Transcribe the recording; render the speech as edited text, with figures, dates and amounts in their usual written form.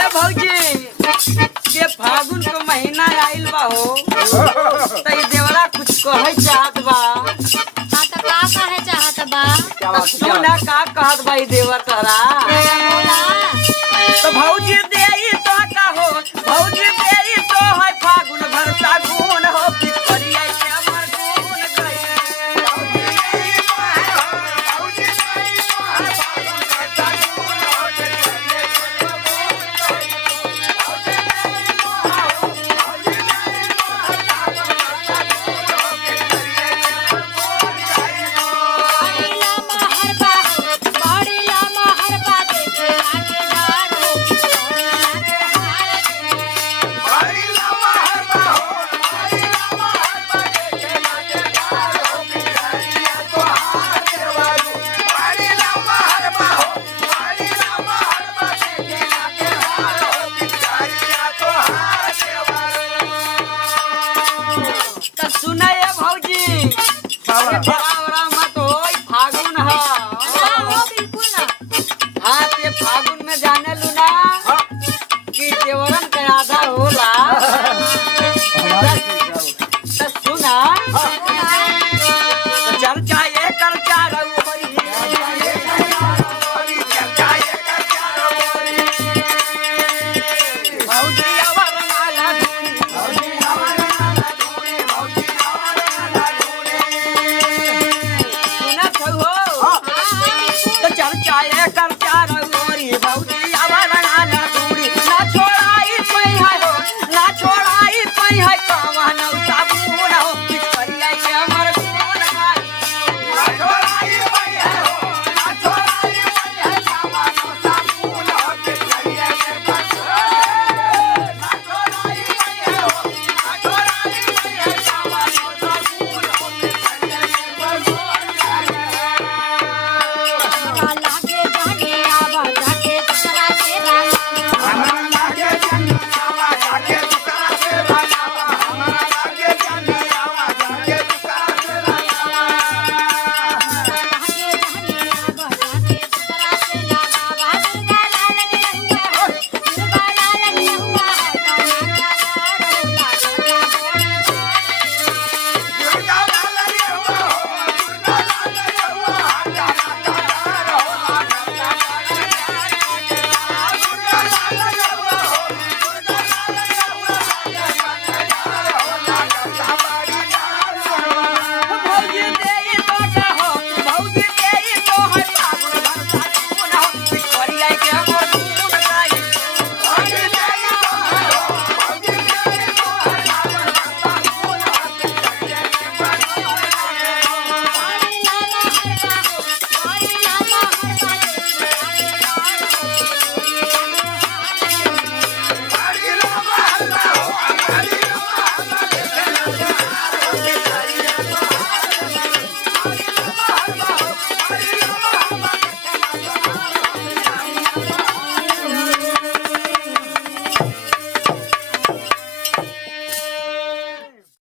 ये भौजी के फागुन को महीना आइल बा हो तो ये देवरा कुछ कहे चाहत बा। हाँ तो का कहे चाहत बा? तो सुना का कहत बा ये देवर तोरा। बोला। तो भौजी देई तो का हो भौजी देई तो है फागुन भर सागुन हो पिपरिया के अमर गुन बड़ीला महर बा, बड़ीला महर बा देखे आके डार हो, बड़ीला महर देखे। तो सुना ये भौजी ये बड़ा मत होई फागुन ह हाँ हो बिल्कुल ना। हाँ ते फागुन में जाने लूना कि देवरन के आधा होला। तो सुना तो चर्चा ये कर चारू भौजी अवर माला सुनत हो तो चर्चा ये कर